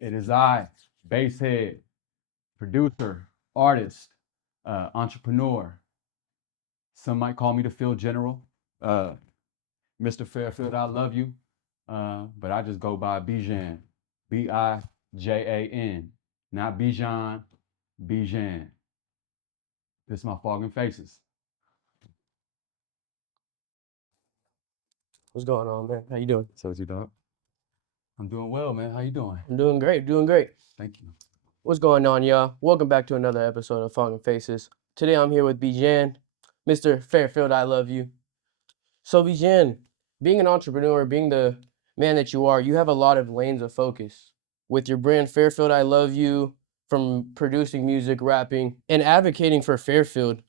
It is I, basshead, producer, artist, entrepreneur. Some might call me the field general, uh, Mr. Fairfield. I love you, but I just go by Bijan, Bijan, not Bijan, Bijan. This is my fogging faces. What's going on, man? How you doing? So you dog. I'm doing well, man. How you doing? I'm doing great, doing great. Thank you. What's going on, y'all? Welcome back to another episode of Fong and Faces. Today I'm here with Bijan, Mr. Fairfield. I love you. So Bijan, being an entrepreneur, being the man that you have a lot of lanes of focus. With your brand Fairfield, I love you. From producing music, rapping, and advocating for Fairfield,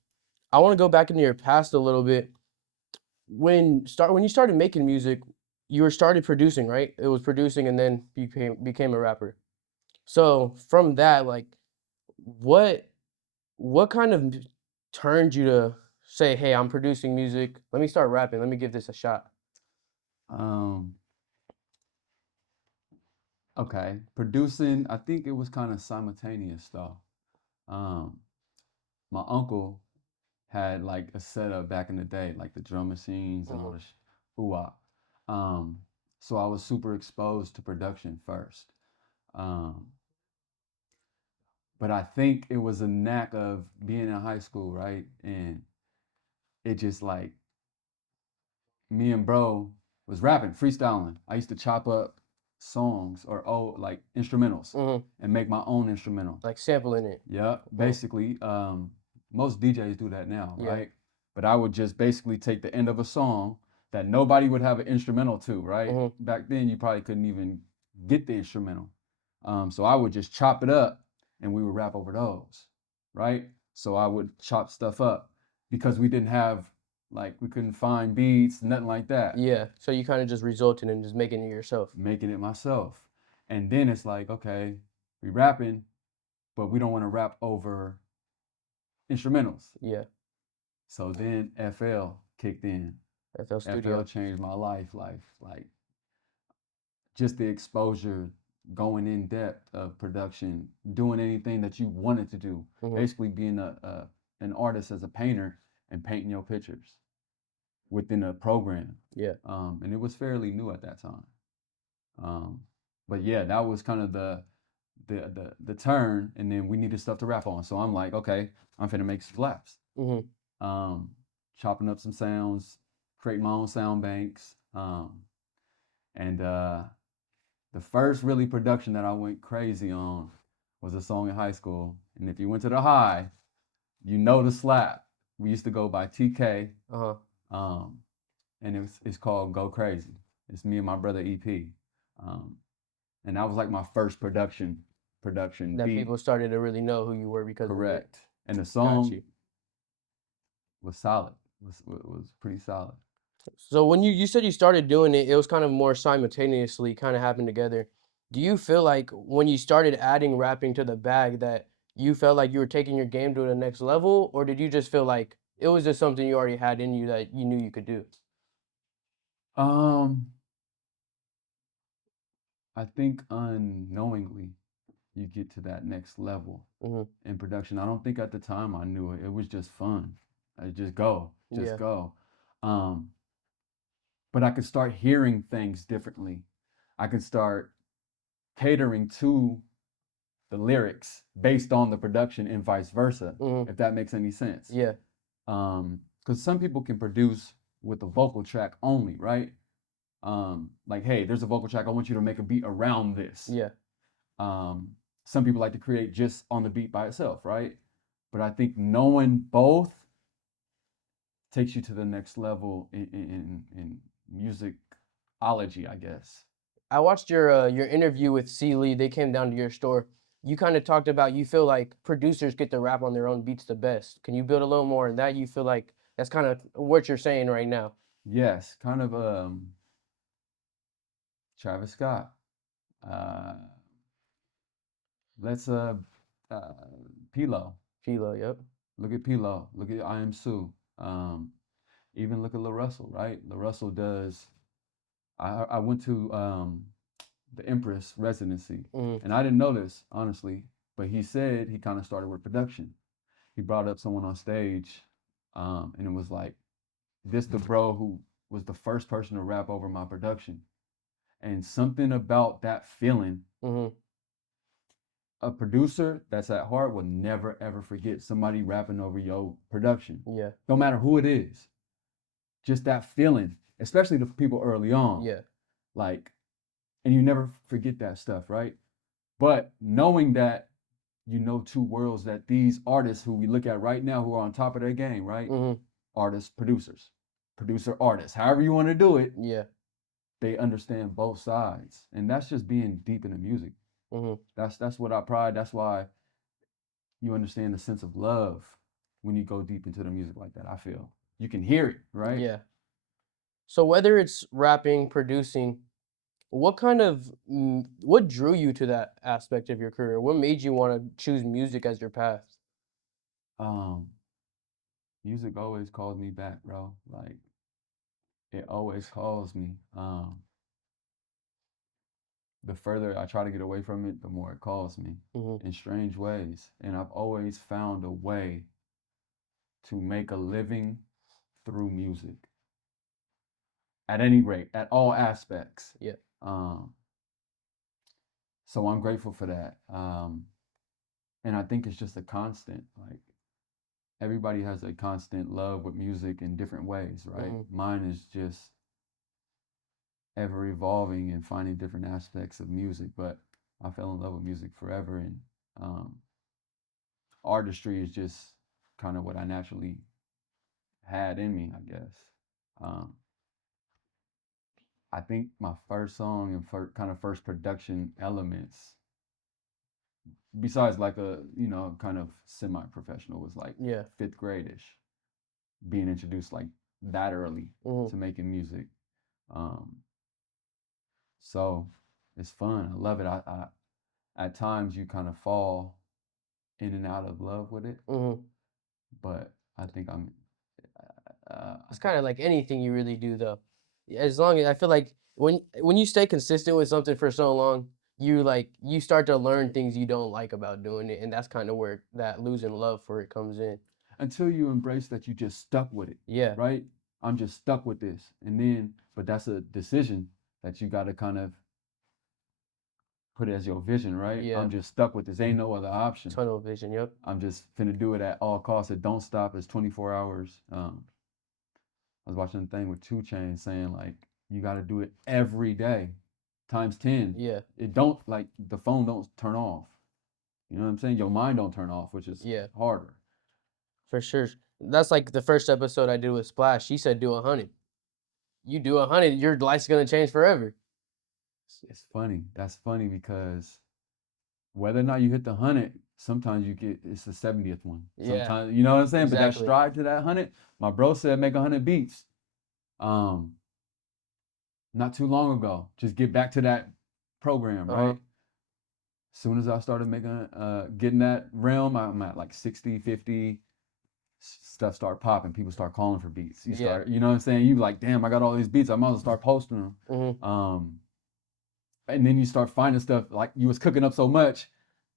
I want to go back into your past a little bit. When you started making music, you were started producing, right? It was producing and then became a rapper. So from that, like, what what kind of turned you to say, "Hey, I'm producing music. Let me start rapping. Let me give this a shot." Um, okay. Producing, I think it was kind of simultaneous though. Um, my uncle had like a setup back in the day, like the drum machines and all Mhm. this ooh Um, so I was super exposed to production first. Um, but I think it was a knack of being in high school, right? And it just like me and bro was rapping, freestyling. I used to chop up songs or like instrumentals Mhm. and make my own instrumental. Like sampling it. Yeah, Mhm. basically, most DJs do that now, Yeah. right? But I would just basically take the end of a song that nobody would have an instrumental to, right? Mhm. Back then, you probably couldn't even get the instrumental. So I would just chop it up and we would rap over those, right? So I would chop stuff up because we didn't have, like, we couldn't find beats, nothing like that. Yeah. So you kind of just resulted in just making it yourself. Making it myself. And then it's like, okay, we rapping, but we don't want to rap over instrumentals. Yeah. So then FL kicked in. FL FL Studio. changed my life. Like just the exposure, going in depth of production, doing anything that you wanted to do. Mhm. Basically being a an artist as a painter and painting your pictures within a program. Yeah. And it was fairly new at that time. Um, but yeah, that was kind of the turn, and then we needed stuff to rap on. So I'm like, okay, I'm finna make some slaps. Mhm. um, Chopping up some sounds, creating my own sound banks. And The first really production that I went crazy on was a song in high school. And if you went to the high, you know the slap. We used to go by TK, Uh-huh. um, and it's called Go Crazy. It's me and my brother EP. Um, and that was like my first production That beat. people started to really know who you were because of it. Correct. And the Got song you. was solid. Was pretty solid. So when you said you started doing it, it was kind of more simultaneously kind of happened together. Do you feel like when you started adding rapping to the bag that you felt like you were taking your game to the next level, or did you just feel like it was just something you already had in you that you knew you could do? Um, I think unknowingly you get to that next level Hmm. in production. I don't think at the time I knew it. It was just fun. I just Yeah. go. Um, but I could start hearing things differently. I could start catering to the lyrics based on the production and vice versa, Hmm. if that makes any sense. Yeah. Because some people can produce with a vocal track only, right? Like, hey, there's a vocal track. I want you to make a beat around this. Yeah. Um, some people like to create just on the beat by itself, right? But I think knowing both takes you to the next level in musicology, I guess. I watched your interview with C. Lee. They came down to your store. You kind of talked about you feel like producers get to rap on their own beats the best. Can you build a little more on that? You feel like that's kind of what you're saying right now. Yes, kind of Travis Scott. Uh, let's uh Pilo. Philo, yep. Look at Pilo. Look at I Am Sue. Um, Even look at La Russell, right? La Russell does. I went to the Empress residency. Mm-hmm. And I didn't know this, honestly, but he said he kind of started with production. He brought up someone on stage, and it was like, this the bro who was the first person to rap over my production. And something about that feeling, Mm-hmm. a producer that's at heart will never ever forget somebody rapping over your production, Yeah. no matter who it is. Just that feeling, especially the people early on, Yeah. like, and you never forget that stuff, right? But knowing that, you know, two worlds, that these artists who we look at right now who are on top of their game, right? Mm-hmm. Artists, producers, producer, artists, however you want to do it, Yeah. they understand both sides, and that's just being deep in the music. Mm-hmm. That's what I pride. That's why you understand the sense of love when you go deep into the music like that. I feel you can hear it, right? Yeah. So whether it's rapping, producing, what kind of what drew you to that aspect of your career? What made you want to choose music as your path? Um, Music always calls me back, bro. Like, it always calls me. The further I try to get away from it, the more it calls me Mm-hmm. in strange ways. And I've always found a way to make a living through music at any rate, at all aspects. Yeah. Um, so I'm grateful for that. And I think it's just a constant. Like, everybody has a constant love with music in different ways, right? Mm-hmm. Mine is just ever evolving and finding different aspects of music. But I fell in love with music forever, and um, artistry is just kind of what I naturally had in me, I guess. Um, I think my first song and kind of first production elements, besides like a, you know, kind of semi-professional, was like Yeah. fifth grade-ish, being introduced like that early Mm-hmm. to making music. Um, so it's fun. I love it. At times you kind of fall in and out of love with it, Mm-hmm. but I think I It's think kind of like anything you really do, though. As long as I feel like when you stay consistent with something for so long, you start to learn things you don't like about doing it, and that's kind of where that losing love for it comes in. until you embrace that you just stuck with it, Yeah. right? I'm just stuck with this. And then, but that's a decision that you got to kind of put as your vision, right? Yeah. I'm just stuck with this. Ain't no other option. Tunnel vision. Yep. I'm just finna do it at all costs. It don't stop. It's 24 hours. I was watching a thing with 2 Chainz saying like you got to do it every day, times 10. Yeah. It don't, like, the phone don't turn off. You know what I'm saying? Your mind don't turn off, which is Yeah. harder. For sure. That's like the first episode I did with Splash. She said do 100. You do 100, your life's gonna change forever. It's funny. That's funny because whether or not you hit the 100, sometimes you get, it's the 70th one. Yeah. Sometimes, you know what I'm saying? But that Exactly. stride to that 100, my bro said make 100 beats. Um, Not too long ago. Just get back to that program, Uh huh. right? Soon as I started making, getting that realm, I'm at like 60, 50. Stuff start popping. People start calling for beats. You Yeah. start, you know what I'm saying? You like, damn, I got all these beats. I might as well start posting them. Mm-hmm. And then you start finding stuff like you was cooking up so much.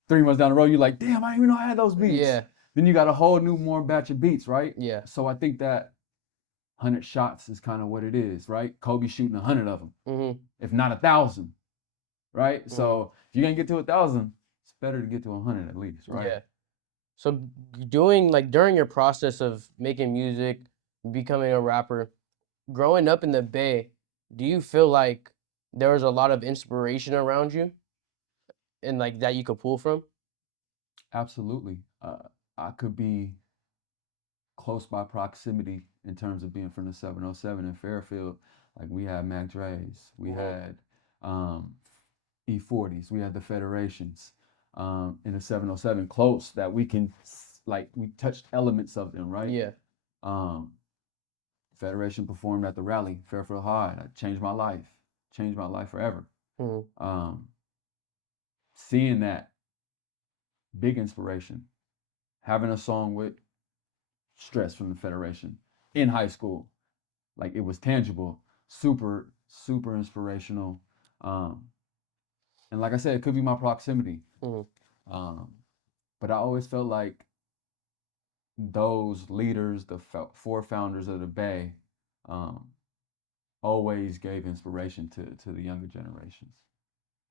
3 months down the road, you're like, damn, I didn't even know I had those beats. Yeah. Then you got a whole new more batch of beats, right? Yeah. So I think that 100 shots is kind of what it is, right? Kobe shooting 100 of them, Mm-hmm. if not 1,000, right? Mm-hmm. So if you can't get to 1,000, it's better to get to 100 at least, right? Yeah. So doing like during your process of making music, becoming a rapper, growing up in the Bay, do you feel like there was a lot of inspiration around you and like that you could pull from? Absolutely. I could be close by proximity in terms of being from the 707 in Fairfield. Like, we had Mac Dre's, we Mm-hmm. had um, E40s, we had the Federations in the 707, close that we can, like, we touched elements of them, right? Yeah. Um, Federation performed at the rally, Fairfield High. That changed my life forever. Mm-hmm. Um, Seeing that, big inspiration. Having a song with Stress from the Federation in high school, like, it was tangible, super, super inspirational. Um, And like I said, it could be my proximity. Mhm. Um, but I always felt like those leaders, the four founders of the Bay, um, always gave inspiration to the younger generations.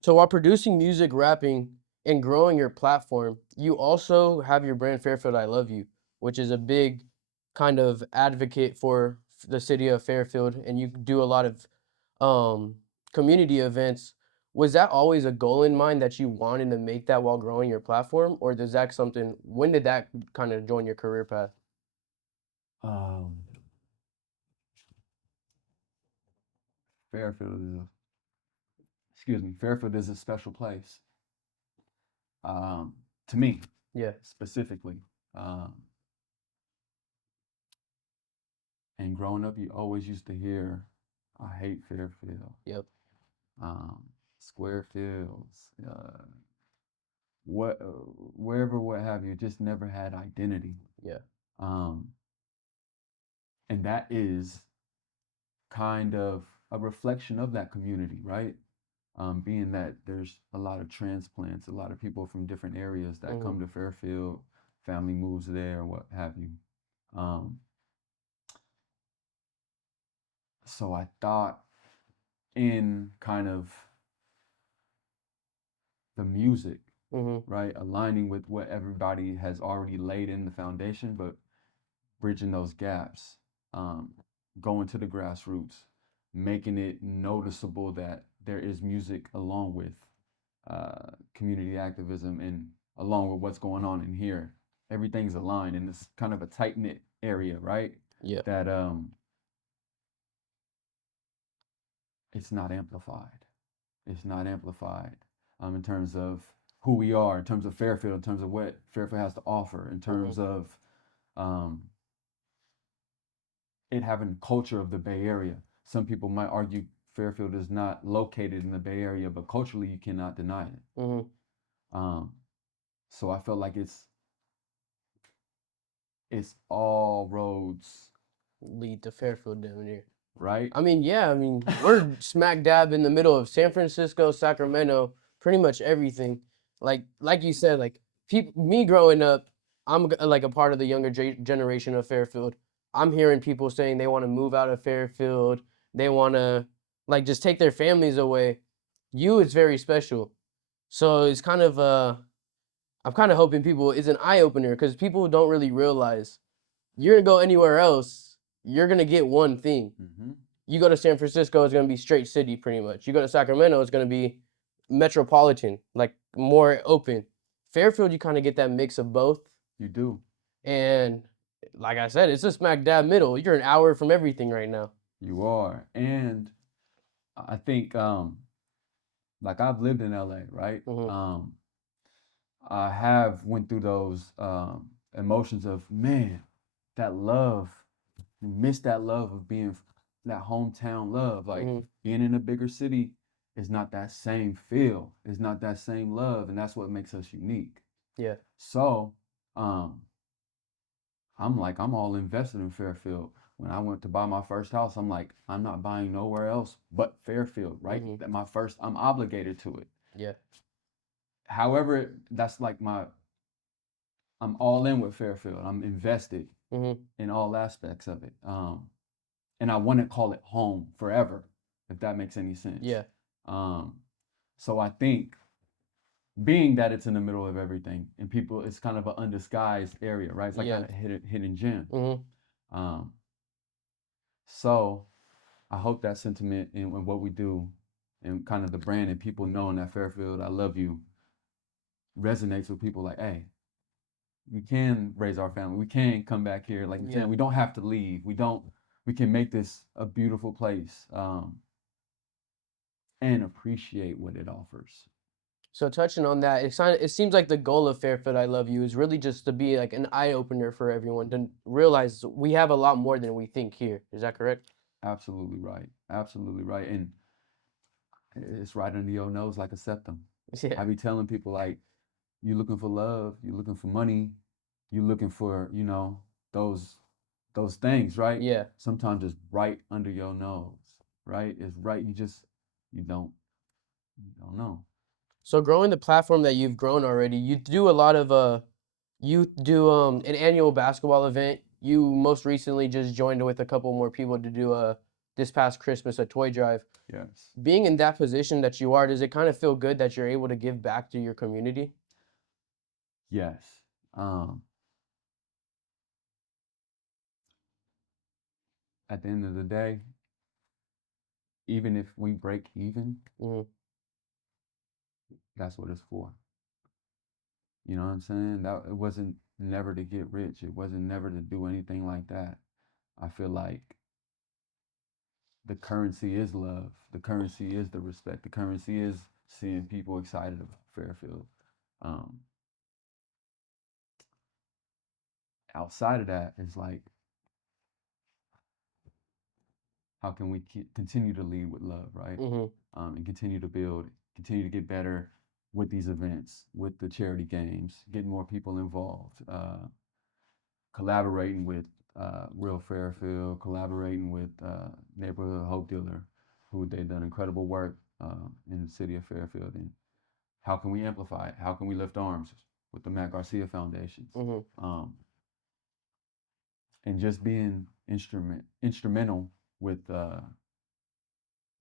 So while producing music, rapping, and growing your platform, you also have your brand Fairfield I Love You, which is a big kind of advocate for the city of Fairfield, and you do a lot of um, community events. Was that always a goal in mind that you wanted to make that while growing your platform, or does that something? When did that kind of join your career path? Um, Fairfield is a, excuse me, Fairfield is a special place um, to me Yeah. specifically. Um, and growing up, you always used to hear, "I hate Fairfield," Yep. um, square fields, what, wherever, what have you. Just never had identity, Yeah. um, and that is kind of a reflection of that community, right? Being that there's a lot of transplants, a lot of people from different areas that Hmm. come to Fairfield, family moves there, what have you. Um, so I thought in kind of the music, Hmm. right, aligning with what everybody has already laid in the foundation, but bridging those gaps, um, going to the grassroots, making it noticeable that there is music along with community activism and along with what's going on in here. Everything's aligned and it's kind of a tight knit area, right? Yeah. That it's not amplified. It's not amplified in terms of who we are, in terms of Fairfield, in terms of what Fairfield has to offer, in Hmm. terms of um, it having culture of the Bay Area. Some people might argue Fairfield is not located in the Bay Area, but culturally you cannot deny it. Hmm. Um, so I felt like it's all roads, Lead to Fairfield down here. right? I mean, yeah, I mean, we're smack dab in the middle of San Francisco, Sacramento, pretty much everything. Like you said, like people, me growing up, like a part of the younger generation of Fairfield. I'm hearing people saying they want to move out of Fairfield. They want to like just take their families away. You, it's very special. So it's kind of I'm kind of hoping people it's an eye opener because people don't really realize you're gonna go anywhere else, you're gonna get one thing. Mm-hmm. You go to San Francisco, it's gonna be straight city pretty much. You go to Sacramento, it's gonna be metropolitan, like more open. Fairfield, you kind of get that mix of both. You do. And like I said, it's a smack dab middle. You're an hour from everything right now. You are. And I think like I've lived in LA, right? Hmm. I have went through those emotions of man, that love, you miss that love of being that hometown love. Like Hmm. being in a bigger city is not that same feel. It's not that same love, and that's what makes us unique. Yeah. So, um, I'm all invested in Fairfield. When I went to buy my first house, I'm like, I'm not buying nowhere else but Fairfield, right? Hmm. That my first, I'm obligated to it. Yeah. However, that's like I'm all in with Fairfield. I'm invested Hmm. in all aspects of it. And I want to call it home forever, if that makes any sense. Yeah. Um, so I think being that it's in the middle of everything and people, it's kind of an undisguised area, right? It's like Yeah. a hidden gem. Hmm. Um, so I hope that sentiment in what we do and kind of the brand and people knowing that Fairfield, I love you, resonates with people like, hey, we can raise our family. We can come back here. Like you're Yeah. saying, we don't have to leave. We can make this a beautiful place and appreciate what it offers. So touching on that, it seems like the goal of Fairfield I Love You is really just to be like an eye opener for everyone to realize we have a lot more than we think here. Is that correct? Absolutely right. Absolutely right. And it's right under your nose like a septum. Yeah. I be telling people like, you looking for love, you looking for money, you looking for, those those things, right? Yeah. Sometimes it's right under your nose, right? It's right. You don't know. So growing the platform that you've grown already, you do a lot of you do an annual basketball event. You most recently just joined with a couple more people to do a this past Christmas a toy drive. Yes. Being in that position that you are, does it kind of feel good that you're able to give back to your community? Yes. Um, at the end of the day, even if we break even, Hmm. that's what it's for. You know what I'm saying? That it wasn't never to get rich. It wasn't never to do anything like that. I feel like the currency is love. The currency is the respect. The currency is seeing people excited about Fairfield. Um, outside of that, it's like, how can we continue to lead with love, right? Hmm. And continue to build, continue to get better with these events, with the charity games, getting more people involved, collaborating with Real Fairfield, collaborating with Neighborhood Hope Dealer, who they've done incredible work in the city of Fairfield. And how can we amplify it? How can we lift arms with the Matt Garcia Foundations? Hmm. Um, and just being instrumental with the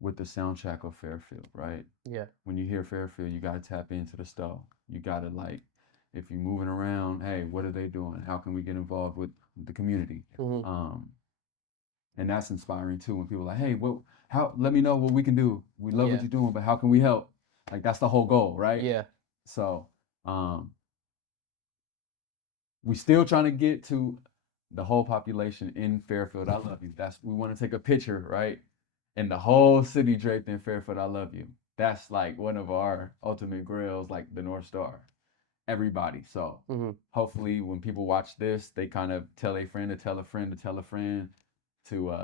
soundtrack of Fairfield, right? Yeah. When you hear Fairfield, you got to tap into the stove. You got to like, if you're moving around, hey, what are they doing? How can we get involved with the community? Hmm. Um, and that's inspiring too. When people are like, hey, what? How? Let me know what we can do. We love what Yeah. you're doing, but how can we help? Like that's the whole goal, right? Yeah. So, um, we still trying to get to the whole population in Fairfield. I love you. That's we want to take a picture, right? And the whole city draped in Fairfield. I love you. That's like one of our ultimate grails, like the North Star. Everybody. So Hmm. hopefully, when people watch this, they kind of tell a friend to tell a friend to tell a friend to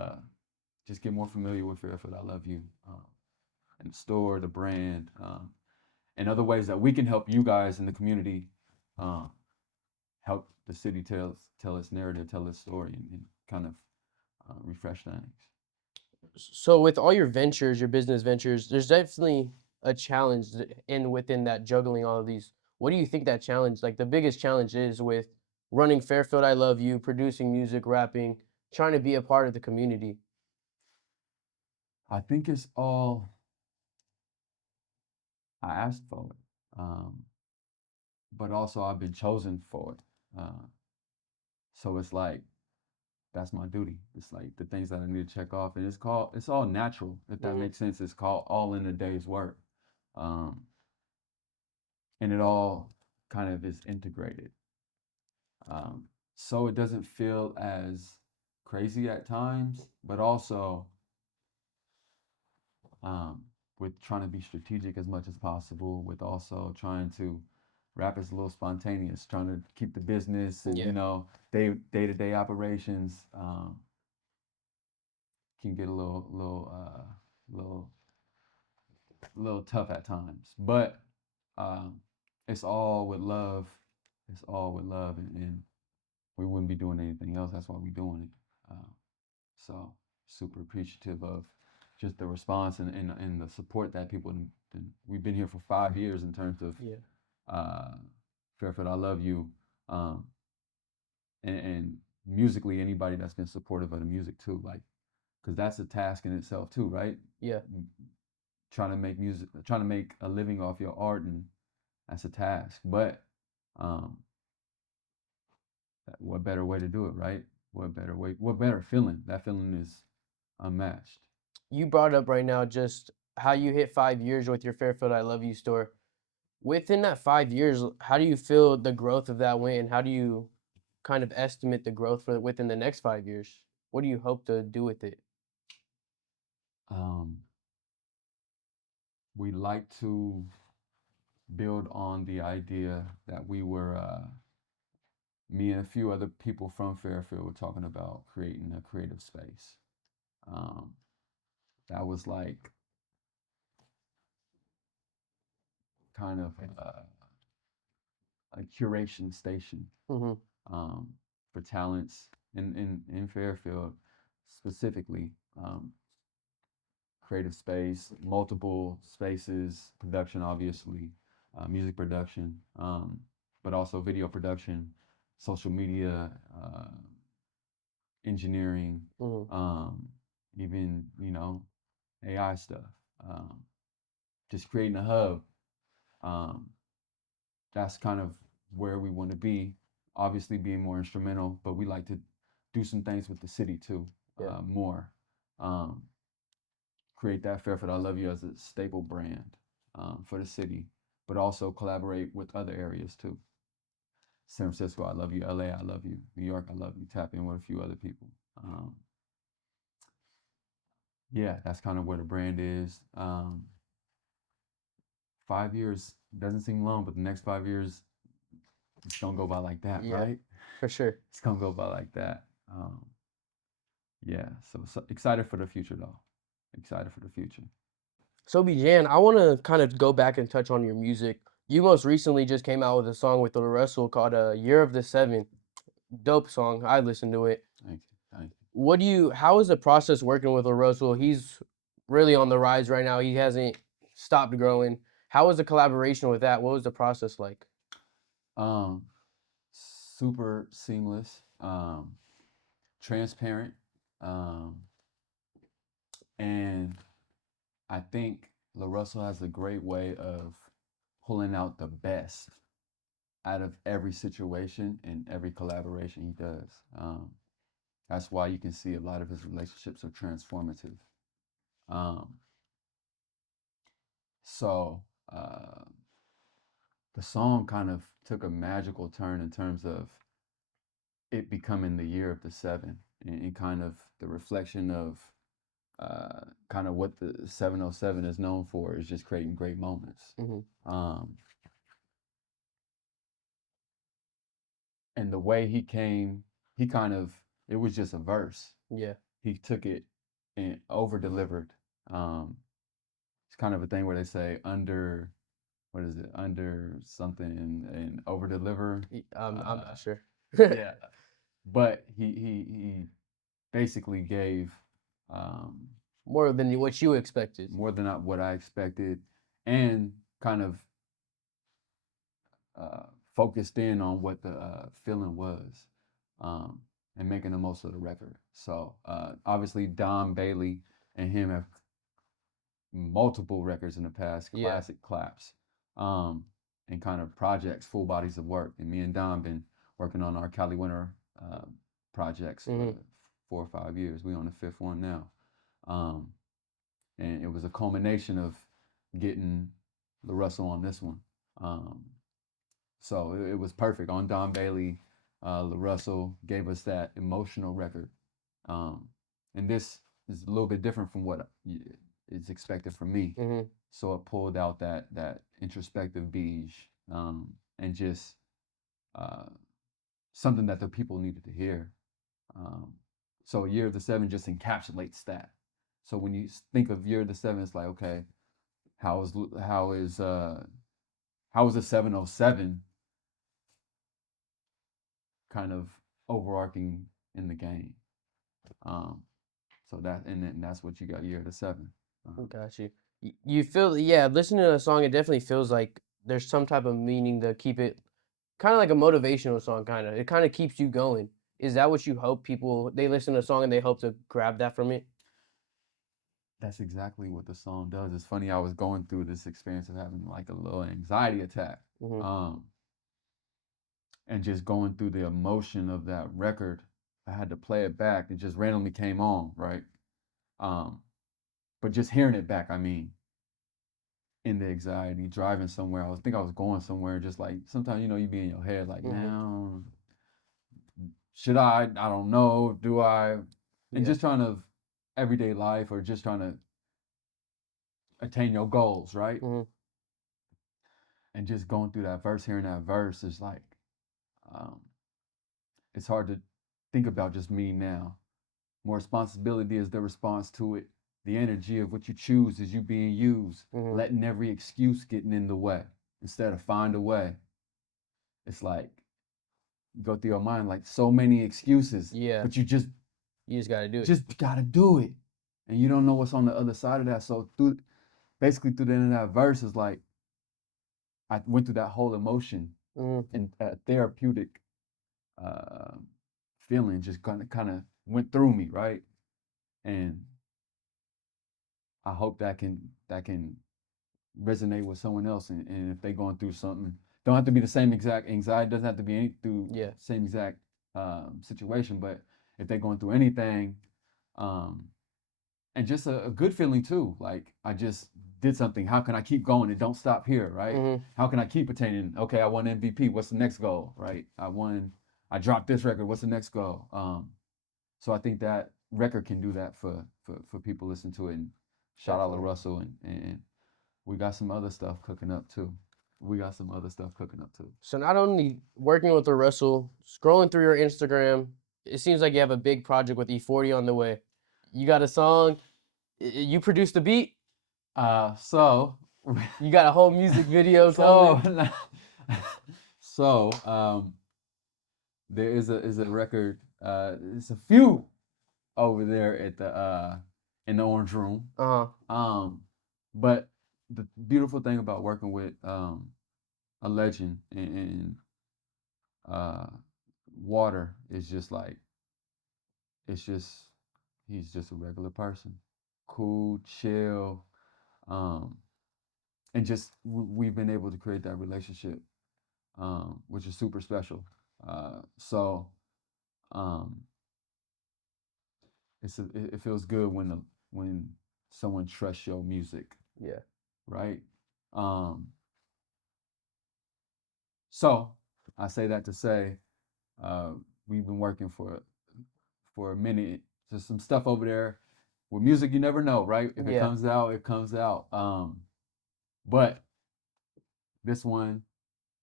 just get more familiar with Fairfield. I love you. And the store, the brand, and other ways that we can help you guys in the community um, help the city tell its narrative, tell its story, and kind of refresh things. So with all your ventures, your business ventures, there's definitely a challenge in within that juggling all of these. What do you think that challenge, like the biggest challenge is with running Fairfield I Love You, producing music, rapping, trying to be a part of the community? I think it's all I asked for it, but also I've been chosen for it. So it's like that's my duty. It's like the things that I need to check off, and it's all natural. If that Hmm. makes sense, it's called all in a day's work, um, and it all kind of is integrated. Um, so it doesn't feel as crazy at times, but also um, with trying to be strategic as much as possible, with also trying to rap is a little spontaneous, trying to keep the business and Yeah. day to day operations can get a little little tough at times, but um, it's all with love. It's all with love, and we wouldn't be doing anything else. That's why we're doing it. So super appreciative of just the response and the support that people. We've been here for 5 years in terms of Yeah. uh, Fairfield. I love you, um, and musically anybody that's been supportive of the music too, like because that's a task in itself too, right? Yeah. Trying to make music, trying to make a living off your art, and that's a task. But um, what better way to do it, right? What better way? What better feeling? That feeling is unmatched. You brought up right now just how you hit 5 years with your Fairfield I Love You store. Within that 5 years, how do you feel the growth of that went, and how do you kind of estimate the growth for within the next 5 years? What do you hope to do with it? Um, we like to build on the idea that we were, me and a few other people from Fairfield were talking about creating a creative space. Um, that was like kind of a curation station Hmm. um, for talents in Fairfield specifically. Creative space, multiple spaces, production, obviously. music production, but also video production, social media, engineering, Mhm. um, even AI stuff. Um, just creating a hub. Um, that's kind of where we want to be. Obviously, being more instrumental, but we like to do some things with the city too, Yeah. more. Um, create that Fairfield I Love You as a staple brand for the city, but also collaborate with other areas too. San Francisco, I love you. LA, I love you. New York, I love you. Tap in with a few other people. Yeah, that's kind of where the brand is. 5 years doesn't seem long, but the next 5 years, it's gonna go by like that, Yeah, right? for sure. It's gonna go by like that. Yeah, so excited for the future though. Excited for the future. So, Bijan, I want to kind of go back and touch on your music. You most recently just came out with a song with Lil Russell called "Year of the Seven." Dope song. I listened to it. Thank you. Thank you. How is the process working with Lil Russell? He's really on the rise right now. He hasn't stopped growing. How was the collaboration with that? What was the process like? Um, super seamless, transparent, um, and I think LaRussell has a great way of pulling out the best out of every situation and every collaboration he does. That's why you can see a lot of his relationships are transformative. Um, so uh, the song kind of took a magical turn in terms of it becoming the year of the seven and kind of the reflection of kind of what the 707 is known for is just creating great moments. Hmm. Um, and the way he came, he kind of, it was just a verse. Yeah. He took it and over delivered. Um, it's kind of a thing where they say under, what is it, under something and over deliver. I'm not sure. Yeah, but he basically gave um, More than what you expected. more than what I expected, and kind of uh, focused in on what the feeling was, um, and making the most of the record. So obviously Don Bailey and him have multiple records in the past, Yeah. classic claps, and kind of projects, full bodies of work. And me and Don been working on our Cali Winter projects for Hmm. 4 or 5 years. We on the fifth one now, um, and it was a culmination of getting the Russell on this one. Um, so it was perfect. On Don Bailey, LaRussell gave us that emotional record. Um, and this is a little bit different from what is expected from me. Hmm. So it pulled out that introspective beige, and just uh, something that the people needed to hear. Um, so Year of the Seven just encapsulates that. So when you think of Year of the Seven, it's like, okay, how is how is how is the 707 kind of overarching in the game? Um, so that and then that's what you got Year of the Seven. Got you. You feel, yeah, listening to the song, it definitely feels like there's some type of meaning to keep it kind of like a motivational song, kind of. It kind of keeps you going. Is that what you hope people, they listen to a song and they hope to grab that from it? That's exactly what the song does. It's funny. I was going through this experience of having like a little anxiety attack, Hmm. um, and just going through the emotion of that record. I had to play it back. It just randomly came on, right? Um, but just hearing it back, I mean, in the anxiety, driving somewhere. I was going somewhere. Just like sometimes, you be in your head, like, Hmm. man, should I? I don't know. Do I? And Yeah. just trying to everyday life, or just trying to attain your goals, right? Hmm. And just going through that verse, hearing that verse is like, um, it's hard to think about just me now. More responsibility is the response to it. The energy of what you choose is you being used, Hmm. letting every excuse getting in the way instead of find a way. It's like you go through your mind like so many excuses, Yeah. but you just You just got to do it. just gotta do it, and you don't know what's on the other side of that. So through basically through the end of that verse is like I went through that whole emotion Mm-hmm. and therapeutic uh, feeling just kind of went through me, right? And I hope that can resonate with someone else, and if they're going through something, don't have to be the same exact anxiety, doesn't have to be any through Yeah. same exact situation, but if they're going through anything, um, and just a good feeling too. Like I just did something. How can I keep going? It don't stop here, right? Mm-hmm. How can I keep attaining? Okay, I won MVP. What's the next goal, right? I dropped this record. What's the next goal? So I think that record can do that for people listening to it. And shout out to Definitely. Russell, and we got some other stuff cooking up too. We got some other stuff cooking up too. So not only working with the Russell, scrolling through your Instagram, it seems like you have a big project with E40 on the way. You got a song, you produced the beat, So you got a whole music video so coming. so there is a record. It's a few over there at the in the orange room. Uh-huh. But the beautiful thing about working with a legend in uh water is just like it's just he's just a regular person, cool, chill, um, and just we've been able to create that relationship, which is super special. So um, it feels good when someone trusts your music, Yeah. right? Um, so I say that to say uh, we've been working for a minute. Just some stuff over there with music. You never know, right? If it Yeah. comes out, it comes out. But this one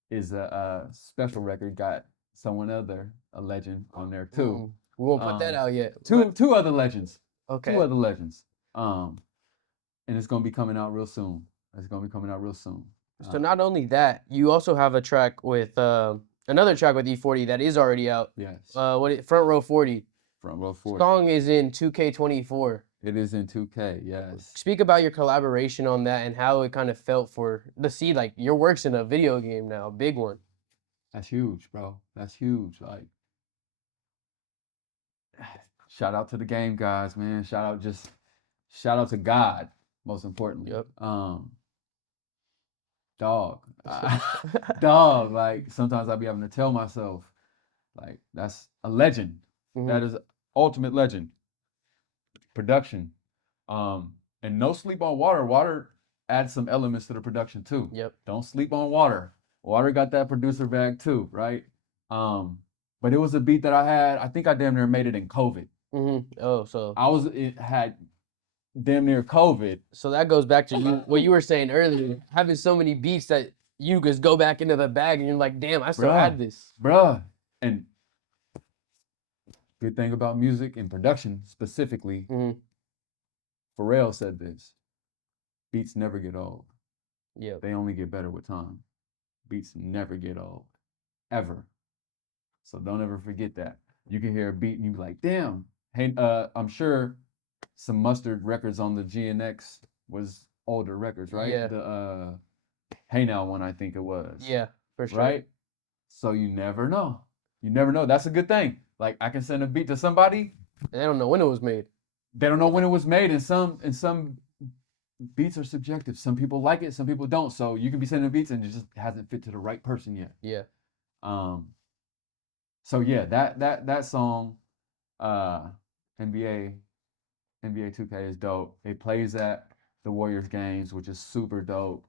is a special record. Got someone other a legend on there too. We won't put that out yet. Two other legends. Two Okay. other legends. And it's gonna be coming out real soon. It's gonna be coming out real soon. So not only that, you also have a track with another track with E40 that is already out. Yes. Front Row 40. Front Row 40. Song is in 2K24. It is in 2K. Yes. Speak about your collaboration on that and how it kind of felt for to see like your works in a video game now, a big one. That's huge, bro. That's huge. Like, shout out to the game guys, man. Shout out to God, most importantly. Yep. Dog. Dog. Like sometimes I be having to tell myself, like, that's a legend. Mhm. That is ultimate legend. Production. And no sleep on water. Water adds some elements to the production too. Yep. Don't sleep on water. Water got that producer bag too, right? But it was a beat that I had. I think I damn near made it in COVID. Oh, so It had damn near COVID. so that goes back to you what you were saying earlier, having so many beats that you just go back into the bag and you're like, damn, I still had this. Bruh. And good thing about music and production specifically, Pharrell said this: beats never get old. Yeah. They only get better with time. Beats never get old, ever. So don't ever forget that. You can hear a beat and you be like, damn. Hey, I'm sure some Mustard records on the GNX was older records, right? Yeah. The Hey Now one, I think it was. Yeah, for sure. Right? So you never know. You never know. That's a good thing. Like I can send a beat to somebody. They don't know when it was made. They don't know when it was made, and some beats are subjective. Some people like it, some people don't. So you can be sending beats and it just hasn't fit to the right person yet. Yeah. So yeah, that song, uh, NBA 2K is dope. It plays at the Warriors games, which is super dope.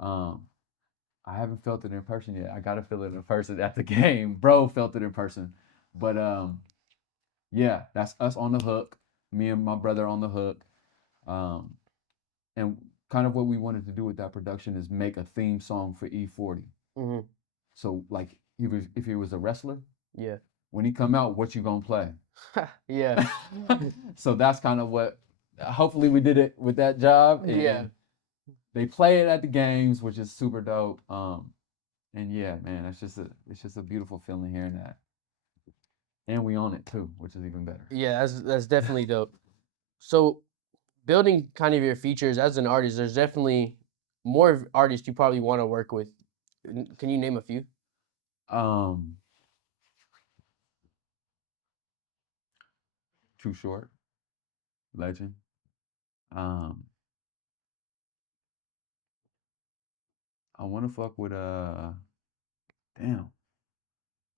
I haven't felt it in person yet. I gotta feel it in person at the game. Bro felt it in person. But yeah, that's us on the hook. Me and my brother on the hook. And kind of what we wanted to do with that production is make a theme song for E40. So like if he was a wrestler, Yeah. when he come out, what you gonna play? Yeah. So that's kind of what. Hopefully we did it with that job. And Yeah. they play it at the games, which is super dope. And yeah, man, it's just a beautiful feeling hearing that. And we own it too, which is even better. Yeah, that's definitely dope. So building kind of your features as an artist, there's definitely more artists you probably want to work with. Can you name a few? Um, Too Short, Legend. Um, I want to fuck with damn,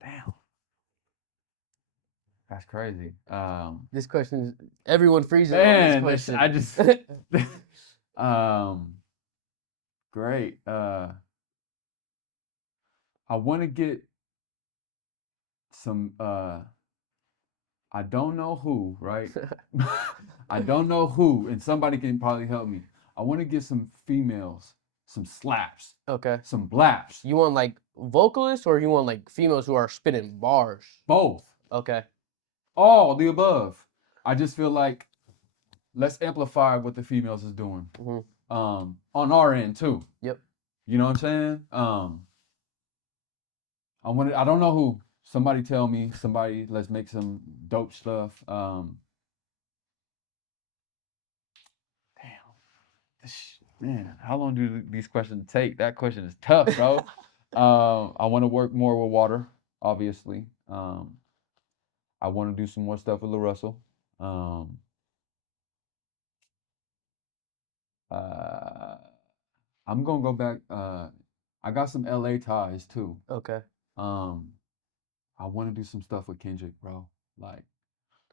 damn, that's crazy. This question is everyone freezes on this Man, question. I just um, great. I want to get some I don't know who, right? I don't know who, and somebody can probably help me. I want to get some females, some slaps, Okay. some blaps, You want like vocalists or you want like females who are spitting bars? both, Okay. all the above. I just feel like let's amplify what the females is doing. Hmm. On our end too. Yep. You know what I'm saying? I don't know who. Somebody tell me. Somebody, let's make some dope stuff. Damn. Man, how long do these questions take? That question is tough, bro. I want to work more with water, obviously. I want to do some more stuff with Lil Russell. Um, uh, I'm gonna go back. I got some LA ties too. Okay. Um, I want to do some stuff with Kendrick, bro. Like,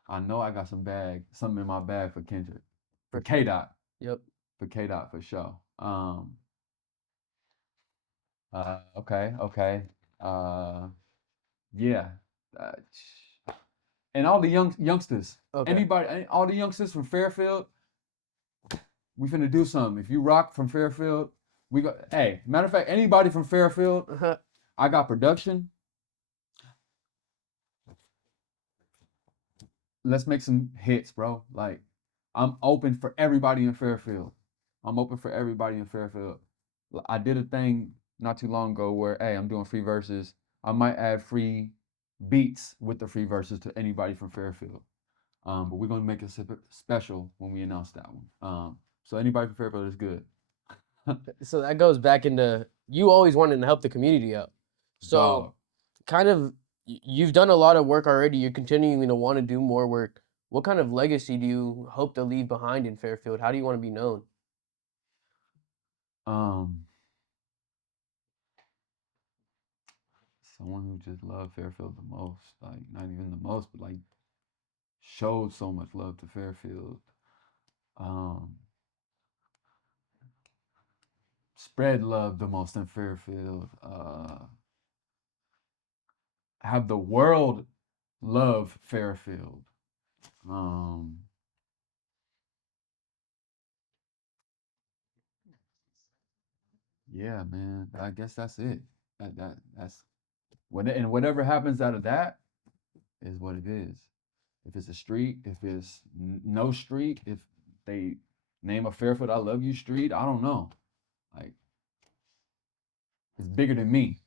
I know I got something in my bag for Kendrick, for For K sure. Dot, Yep. for K Dot for sure. Okay, okay. Uh, yeah. Uh, and all the youngsters, Okay. all the youngsters from Fairfield, we finna do something. If you rock from Fairfield, we got. Hey, matter of fact, anybody from Fairfield, I got production. Let's make some hits, bro. Like, I'm open for everybody in Fairfield. I'm open for everybody in Fairfield. I did a thing not too long ago where, hey, I'm doing free verses. I might add free beats with the free verses to anybody from Fairfield. But we're gonna make it special when we announce that one. So anybody from Fairfield is good. So that goes back into you always wanting to help the community out. So Dog. kind of you've done a lot of work already. You're continuing to want to do more work. What kind of legacy do you hope to leave behind in Fairfield? How do you want to be known? Um, Someone who just loved Fairfield the most, like not even the most, but like showed so much love to Fairfield. Um, Spread love the most in Fairfield. Have the world love Fairfield. Um, yeah, man. I guess that's it. That's what, and whatever happens out of that is what it is. If it's a street, if it's no street, if they name a Fairfield I Love You street, I don't know. Like, it's bigger than me.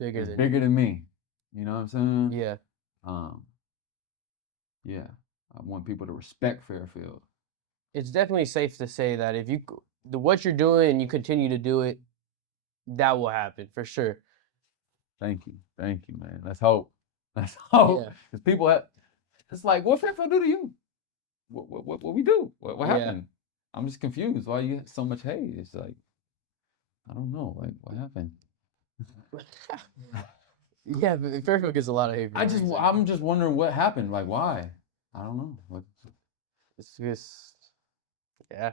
Bigger It's than you. bigger than me. You know what I'm saying? Yeah. Um, yeah. I want people to respect Fairfield. It's definitely safe to say that if you what you're doing and you continue to do it, that will happen for sure. Thank you. Thank you, man. Let's hope. Let's hope. Yeah. Because people have, it's like, what Fairfield do to you? What we do? What Yeah. happened? I'm just confused. Why you get so much hate? It's like, I don't know. Like, what happened? Yeah, but Fairfield gets a lot of hate for no reason. I'm just wondering what happened. Like, why? I don't know. What? It's just yeah.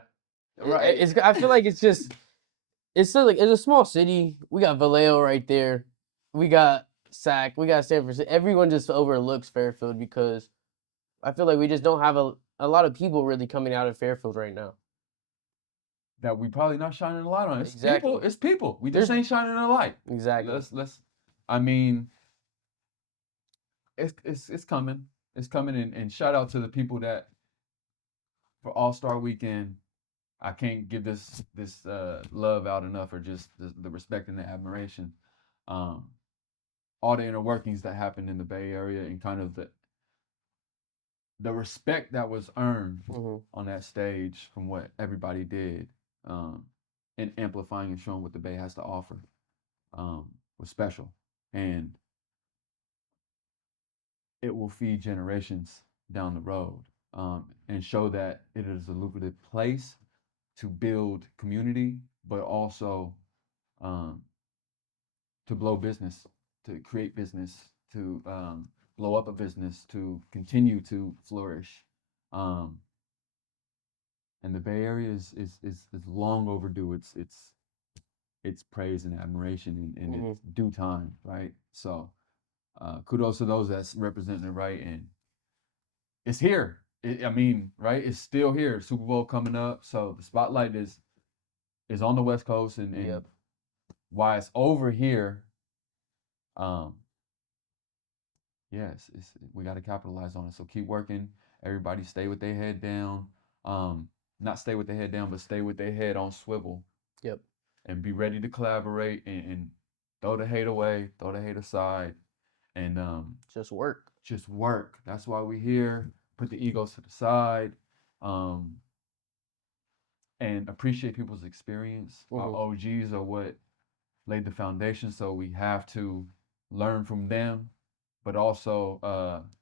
Right. It's I feel like it's still like it's a small city. We got Vallejo right there. We got Sac. We got San Francisco. Everyone just overlooks Fairfield because I feel like we just don't have a lot of people really coming out of Fairfield right now. That we probably not shining a light on. It's people. Exactly. It's people. We just ain't shining a light. Exactly. Let's. I mean, it's coming. It's coming, and shout out to the people that for All Star Weekend. I can't give this love out enough, or just the respect and the admiration. Um, all the inner workings that happened in the Bay Area, and kind of the respect that was earned on that stage from what everybody did, and amplifying and showing what the Bay has to offer. was special, and it will feed generations down the road, and show that it is a lucrative place to build community, but also um, to blow business, to create business, to blow up a business, to continue to flourish. Um, and the Bay Area is long overdue. It's praise and admiration in Mm-hmm. its due time, right? So kudos to those that's representing it right, and it's here. I mean, right? It's still here. Super Bowl coming up, so the spotlight is on the West Coast, and Yep. why it's over here. Um, yes, we got to capitalize on it. So keep working. Everybody, stay with their head down. Um, Not stay with their head down, but stay with their head on swivel, Yep. and be ready to collaborate, and throw the hate away, throw the hate aside, and Just work. just work. That's why we're here. Put the egos to the side, um, and appreciate people's experience. Our Mm-hmm. OGs are what laid the foundation, so we have to learn from them, but also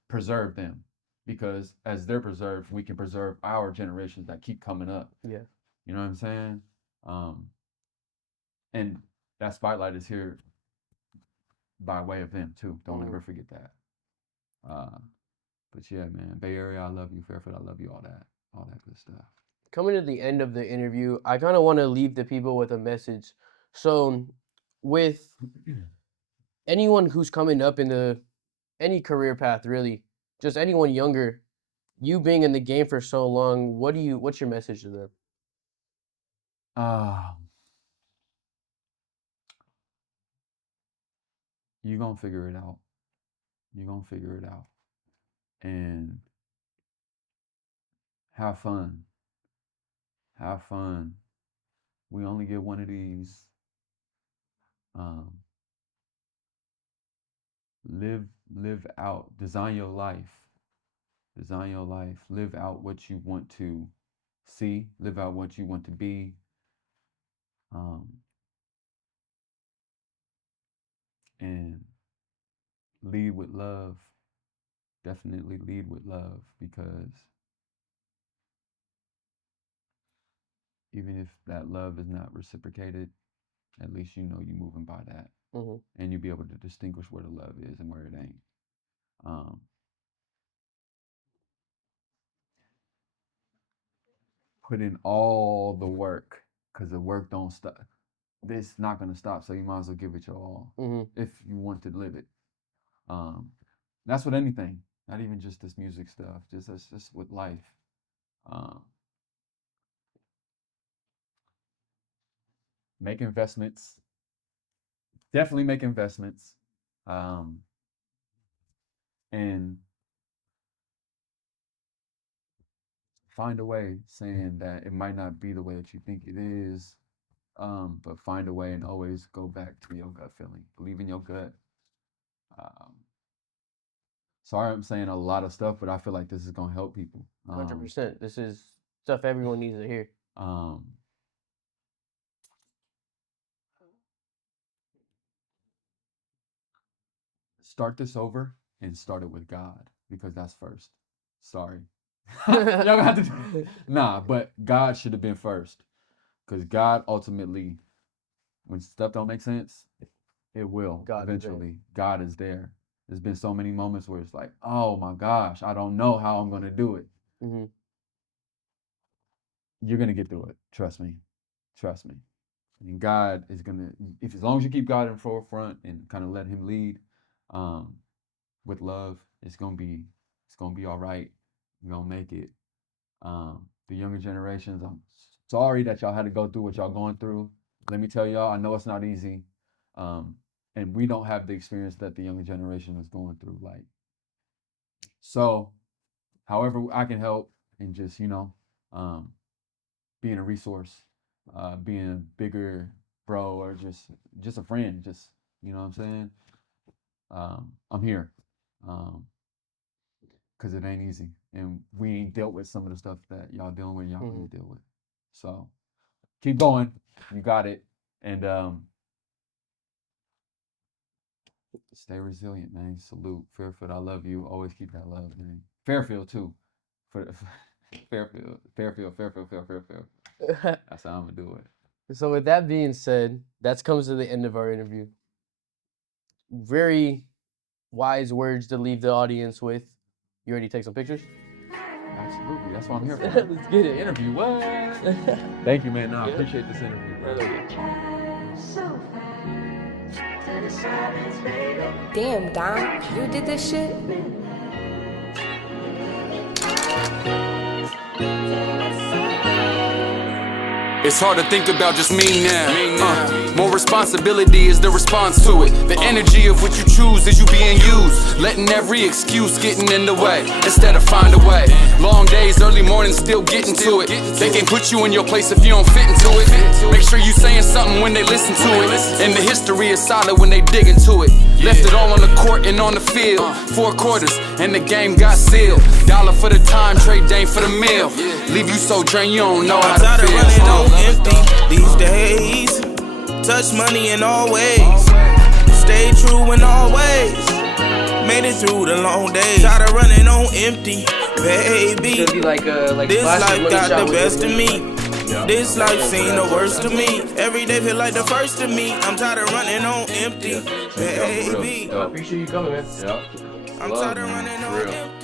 preserve them, because as they're preserved, we can preserve our generations that keep coming up. Yeah. You know what I'm saying? Um, and that spotlight is here by way of them too. Don't Mm-hmm. ever forget that. Uh, but yeah, man, Bay Area, I love you. Fairfield, I love you. All that good stuff. Coming to the end of the interview, I kind of want to leave the people with a message. So, with anyone who's coming up in the any career path, really, just anyone younger, you being in the game for so long, what's your message to them? uh, you gonna figure it out. You're gonna figure it out, and have fun. Have fun. We only get one of these. Um, live, live out. Design your life. Design your life. Live out what you want to see. Live out what you want to be. Um, and lead with love. Definitely lead with love, because even if that love is not reciprocated, at least you know you're moving by that, Mm-hmm. and you'll be able to distinguish where the love is and where it ain't. Um, put in all the work, because the work don't stop. It's not gonna stop, so you might as well give it your all Mm-hmm. if you want to live it. Um, that's with anything, not even just this music stuff. Just with life. Um, make investments. Definitely make investments. Um, and find a way, saying that it might not be the way that you think it is, but find a way, and always go back to your gut feeling. Believe in your gut. Um, Sorry, I'm saying a lot of stuff, but I feel like this is gonna help people. 100%. This is stuff everyone needs to hear. Um, Start this over and start it with God, because that's first. Sorry, y'all gonna have to. Nah, but God should have been first, because God ultimately, when stuff don't make sense, it will God is there. eventually. God is there. There's been so many moments where it's like, oh my gosh, I don't know how I'm gonna do it. Mm-hmm. You're gonna get through it. Trust me. Trust me. And God is gonna, if as long as you keep God in forefront and kind of let Him lead, um, with love, it's gonna be all right. You're gonna make it. The younger generations, I'm sorry that y'all had to go through what y'all going through. Let me tell y'all, I know it's not easy. Um, and we don't have the experience that the younger generation is going through. Like, so however I can help, and just, um, being a resource, being a bigger bro, or just a friend, just, you know what I'm saying? I'm here. Um, because it ain't easy, and we ain't dealt with some of the stuff that y'all dealing with, y'all Mm-hmm. gonna deal with. So keep going. You got it. And Stay resilient, man. Salute. Fairfield, I love you. Always keep that love, man. Fairfield, too. For Fairfield. That's how I'm going to do it. So with that being said, that comes to the end of our interview. Very wise words to leave the audience with. You ready to take some pictures? Absolutely. That's what I'm here for. Let's get it. Interview, what? Thank you, man. No, I Yeah. appreciate this interview, bro. Damn, Dom, you did this shit? It's hard to think about just me now. More responsibility is the response to it. The energy of what you choose is you being used. Letting every excuse getting in the way instead of find a way. Long days, early mornings, still getting to it. They can't put you in your place if you don't fit into it. Make sure you saying something when they listen to it. And the history is solid when they dig into it. Left it all on the court and on the field. 4 quarters and the game got sealed. $1 for the time, trade Dame for the meal. Leave you so drained you don't know how to Tired of feel. running on empty these days. Touch money in all ways. Stay true in all ways. Made it through the long days. Tired of running on empty, baby. It's gonna be like This classic life got shot the with best of it. me. This life seen the worst of me. Every day feel like the first of me. I'm tired of running on empty, baby. I appreciate you coming, man. Yeah. I'm tired of running on empty.